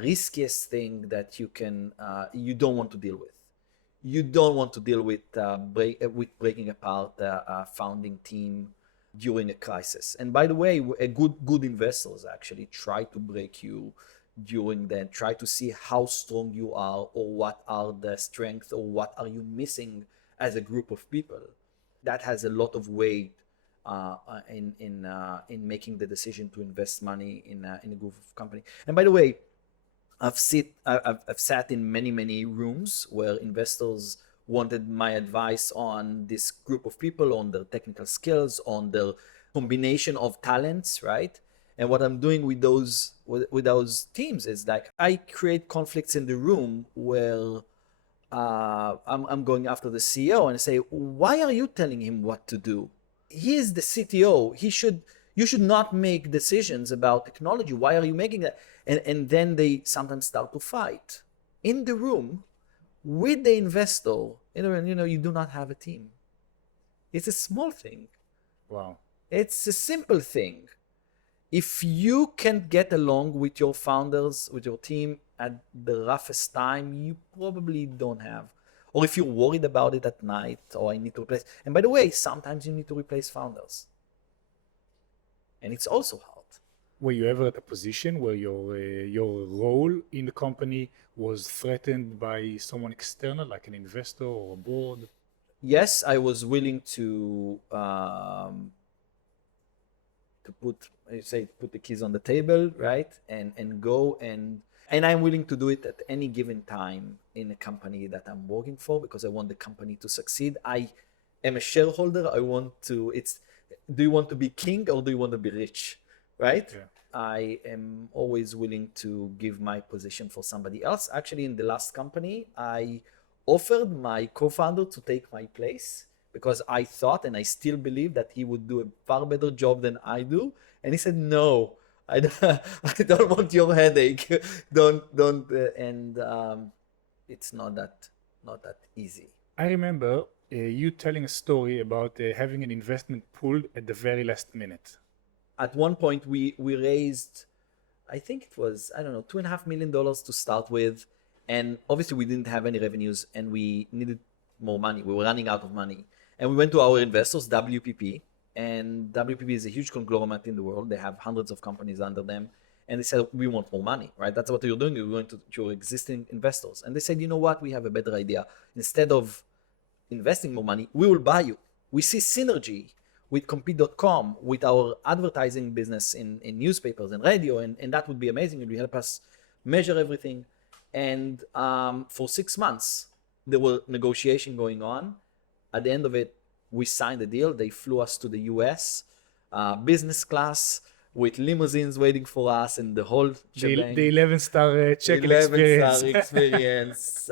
riskiest thing that you don't want to deal with. You don't want to deal with breaking apart a founding team during a crisis. And by the way, a good investors actually try to break you during that, try to see how strong you are, or what are the strengths, or what are you missing as a group of people. That has a lot of weight in making the decision to invest money in a group of company. And by the way, I've sat in many rooms where investors wanted my advice on this group of people, on their technical skills, on their combination of talents, right? And what I'm doing with those teams is like I create conflicts in the room where I'm going after the CEO and say, why are you telling him what to do? He is the CTO. You should not make decisions about technology. Why are you making that? And then they sometimes start to fight in the room with the investor. You do not have a team. It's a small thing. Wow. It's a simple thing. If you can't get along with your founders, with your team at the roughest time, you probably don't have. Or if you're worried about it at night, or I need to replace. And by the way, sometimes you need to replace founders. And it's also hard. Were you ever at a position where your role in the company was threatened by someone external, like an investor or a board? Yes, I was willing to put the keys on the table, right? And go and I'm willing to do it at any given time in a company that I'm working for, because I want the company to succeed. I am a shareholder. Do you want to be king or do you want to be rich, right? Yeah. I am always willing to give my position for somebody else. Actually, in the last company, I offered my co-founder to take my place because I thought, and I still believe, that he would do a far better job than I do. And he said, no, I don't want your headache. Don't. It's not that easy. I remember you telling a story about having an investment pulled at the very last minute. At one point, we raised, I think it was, I don't know, $2.5 million to start with. And obviously we didn't have any revenues and we needed more money. We were running out of money. And we went to our investors, WPP. And WPP is a huge conglomerate in the world. They have hundreds of companies under them. And they said, we want more money, right? That's what you're doing. You're going to your existing investors. And they said, you know what? We have a better idea. Instead of investing more money, we will buy you. We see synergy with Compete.com, with our advertising business in newspapers and radio. And that would be amazing. It will help us measure everything. And for 6 months, there were negotiations going on. At the end of it, we signed the deal. They flew us to the US, business class, with limousines waiting for us and the whole shebang. The 11-star check-in experience. 11-star experience.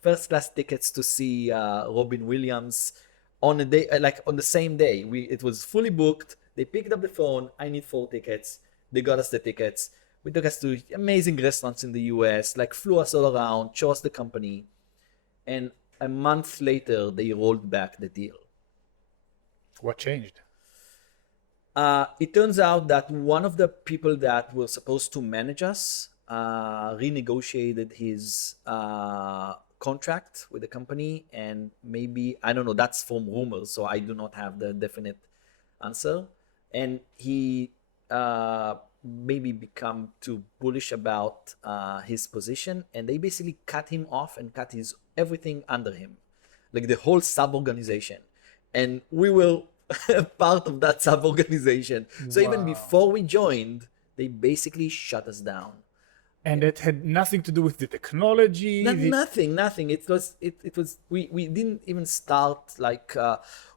First class tickets to see Robin Williams on a day, like on the same day. It was fully booked. They picked up the phone. I need 4 tickets. They got us the tickets. We took us to amazing restaurants in the US, like flew us all around, showed us the company. And a month later, they rolled back the deal. What changed? It turns out that one of the people that were supposed to manage us renegotiated his contract with the company, and maybe, I don't know, that's from rumors, so I do not have the definite answer. And he maybe become too bullish about his position, and they basically cut him off and cut his everything under him, like the whole sub-organization. And we were part of that sub-organization. So even before we joined, they basically shut us down. And it had nothing to do with the technology. Nothing. It was we didn't even start, like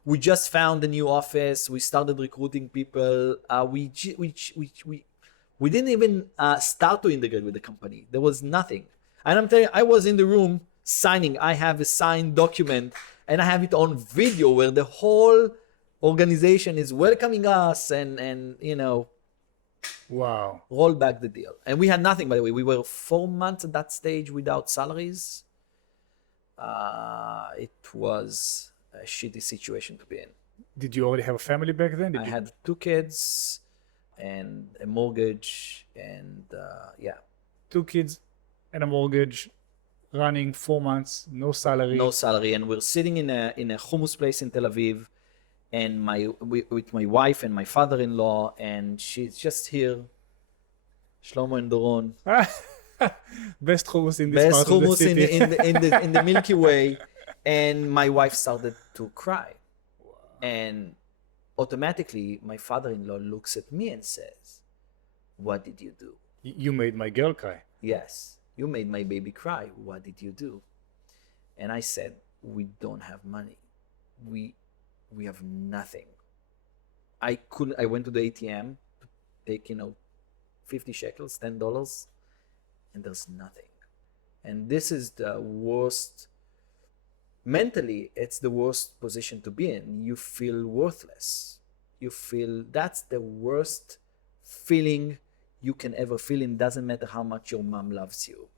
we just found a new office. We started recruiting people. We didn't even start to integrate with the company. There was nothing. And I'm telling you, I was in the room signing. I have a signed document and I have it on video where the whole organization is welcoming us and Wow. roll back the deal. And we had nothing, by the way. We were 4 months at that stage without salaries. It was a shitty situation to be in. Did you already have a family back then? I had 2 kids and a mortgage and yeah. 2 kids and a mortgage, running 4 months, no salary. No salary. And we're sitting in a hummus place in Tel Aviv and with my wife and my father-in-law, and she's just here, Shlomo and Doron. Best hummus in this part of the city. in the Milky Way. And my wife started to cry. Wow. And automatically, my father-in-law looks at me and says, "What did you do?" You made my girl cry. Yes, you made my baby cry. What did you do? And I said, "We don't have money. We have nothing." I went to the ATM to take, 50 shekels, $10, and there's nothing. And this is the worst. Mentally, it's the worst position to be in. You feel worthless. You feel that's the worst feeling you can ever feel. It doesn't matter how much your mom loves you.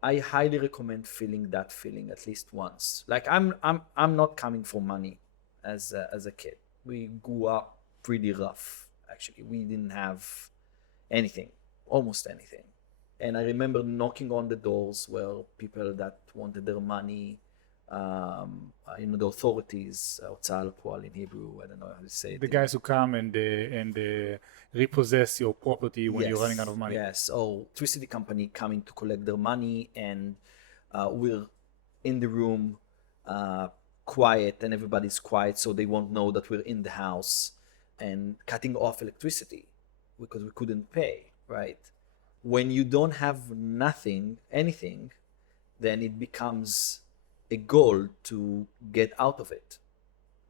I highly recommend feeling that feeling at least once. Like I'm not coming for money as a kid. We grew up pretty rough. Actually, we didn't have anything, almost anything. And I remember knocking on the doors where people that wanted their money. The authorities, Hotzah Lapועל in Hebrew, I don't know how to say it. The guys who come and repossess your property when you're running out of money. Yes, electricity company coming to collect their money, and we're in the room, quiet, and everybody's quiet, so they won't know that we're in the house, and cutting off electricity because we couldn't pay, right? When you don't have anything, then it becomes a goal to get out of it.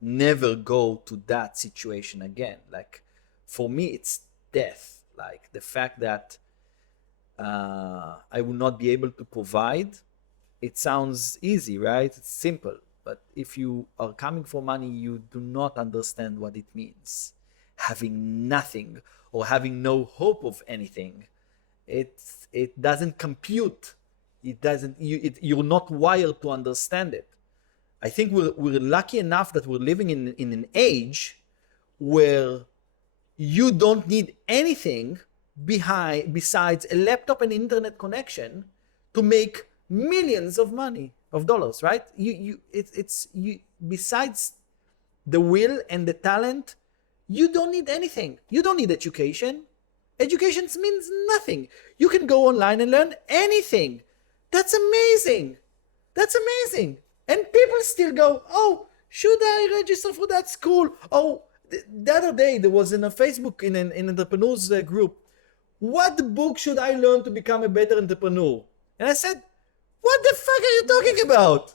Never go to that situation again. Like, for me, it's death. Like, the fact that I will not be able to provide, it sounds easy, right? It's simple. But if you are coming for money, you do not understand what it means. Having nothing or having no hope of anything, it doesn't compute. You're not wired to understand it. I think we're lucky enough that we're living in an age where you don't need anything besides a laptop and internet connection to make millions of dollars, right? Besides the will and the talent, you don't need anything. You don't need education. Education means nothing. You can go online and learn anything. That's amazing. And people still go, "Oh, should I register for that school?" Oh, the other day there was in a Facebook in an entrepreneurs group, "What book should I learn to become a better entrepreneur?" And I said, "What the fuck are you talking about?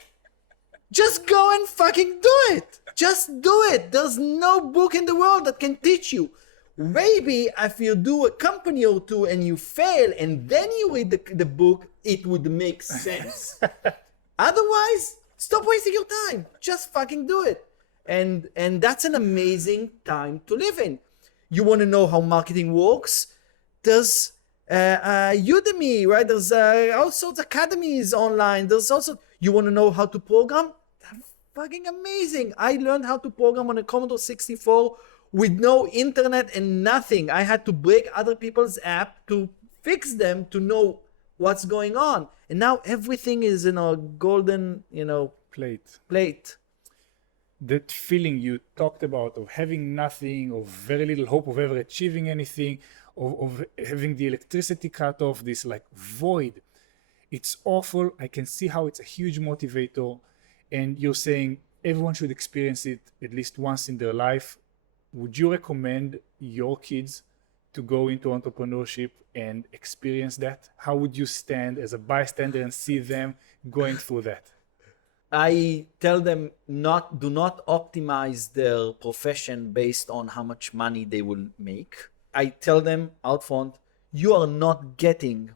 Just go and fucking do it. Just do it. There's no book in the world that can teach you. Maybe if you do a company or two and you fail and then you read the book, it would make sense. Otherwise, stop wasting your time. Just fucking do it." And that's an amazing time to live in. You want to know how marketing works? There's Udemy, right? There's all sorts of academies online. There's also, you want to know how to program? That's fucking amazing. I learned how to program on a Commodore 64 with no internet and nothing. I had to break other people's app to fix them to know what's going on. And now everything is in a golden, plate. That feeling you talked about of having nothing, of very little hope of ever achieving anything, of having the electricity cut off, this like void. It's awful. I can see how it's a huge motivator. And you're saying everyone should experience it at least once in their life. Would you recommend your kids to go into entrepreneurship and experience that? How would you stand as a bystander and see them going through that? I tell them do not optimize their profession based on how much money they will make. I tell them out front, you are not getting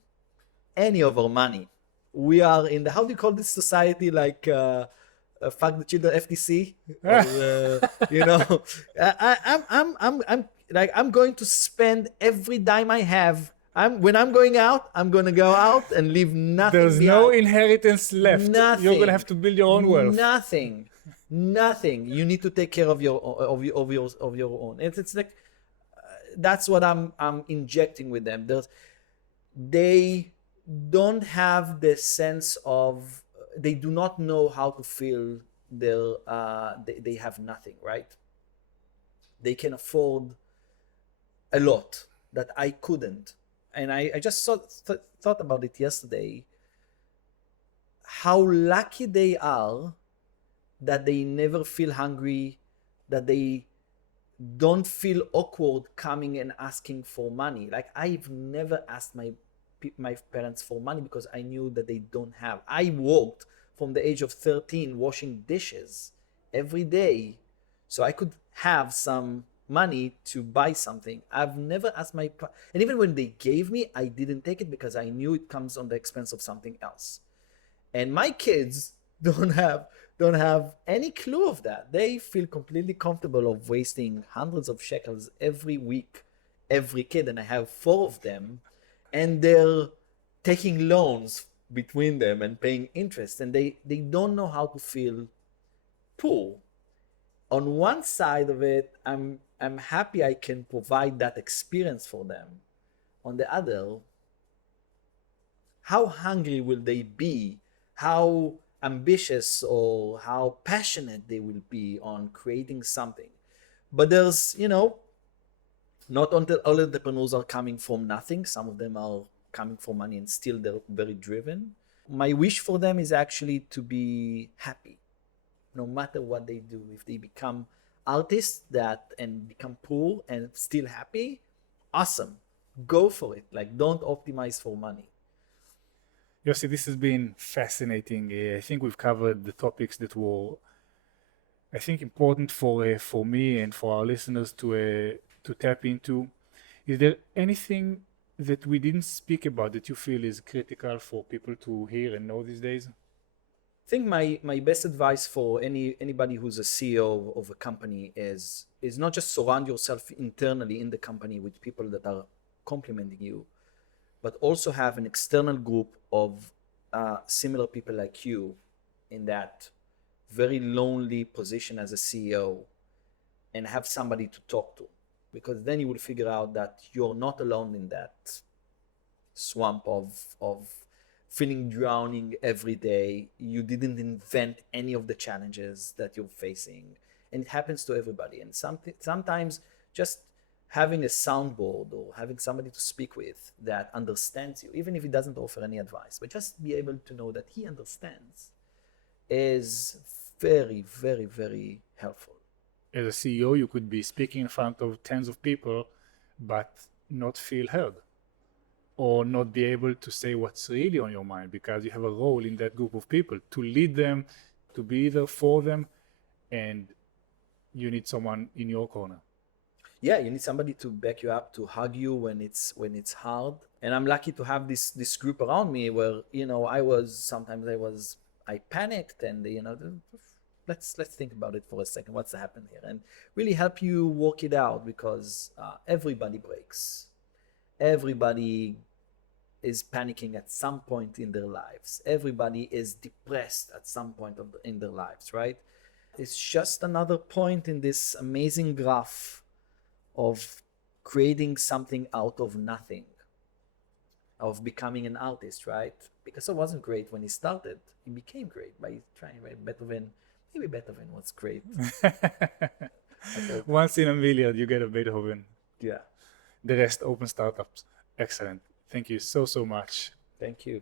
any of our money. we are in the, how do you call this society, like fuck the children FTC, or you know, I'm like, I'm going to spend every dime I have. When I'm going out, I'm gonna go out and leave nothing There's behind. no inheritance left. Nothing. You're gonna have to build your own wealth. Nothing. You need to take care of your own. It's like that's what I'm injecting with them. They don't have the sense of, they do not know how to feel their they have nothing, right? They can afford a lot that I couldn't. And I just thought about it yesterday, how lucky they are that they never feel hungry, that they don't feel awkward coming and asking for money. Like, I've never asked my parents for money because I knew that they don't have. I worked from the age of 13 washing dishes every day, so I could have some money to buy something. I've never asked and even when they gave me, I didn't take it because I knew it comes on the expense of something else. And my kids don't have any clue of that. They feel completely comfortable of wasting hundreds of shekels every week, every kid, and I have 4 of them, and they're taking loans between them and paying interest, and they don't know how to feel poor. On one side of it, I'm happy I can provide that experience for them. On the other, how hungry will they be? How ambitious or how passionate they will be on creating something? But there's, not all entrepreneurs are coming from nothing. Some of them are coming for money and still they're very driven. My wish for them is actually to be happy, no matter what they do. If they become artists and become poor and still happy, awesome. Go for it. Like, don't optimize for money. Yosi, this has been fascinating. I think we've covered the topics that were, I think, important for me and for our listeners to tap into. Is there anything that we didn't speak about that you feel is critical for people to hear and know these days? I think my best advice for anybody who's a CEO of a company is not just surround yourself internally in the company with people that are complimenting you, but also have an external group of similar people like you in that very lonely position as a CEO, and have somebody to talk to, because then you will figure out that you're not alone in that swamp of feeling drowning every day. You didn't invent any of the challenges that you're facing, and it happens to everybody. And sometimes just having a soundboard or having somebody to speak with that understands you, even if he doesn't offer any advice, but just be able to know that he understands, is very, very, very helpful. As a CEO, you could be speaking in front of tens of people, but not feel heard, or not be able to say what's really on your mind, because you have a role in that group of people to lead them, to be there for them, and you need someone in your corner. Yeah, you need somebody to back you up, to hug you when it's hard. And I'm lucky to have this group around me where, I panicked, and let's think about it for a second. What's happened here? And really help you work it out, because everybody breaks. Everybody is panicking at some point in their lives. Everybody is depressed at some point in their lives, right? It's just another point in this amazing graph of creating something out of nothing, of becoming an artist, right? Picasso wasn't great when he started. He became great by trying, right? Maybe Beethoven was great. Once in a million, you get a Beethoven. Yeah. The rest, open startups. Excellent. Thank you so much. Thank you.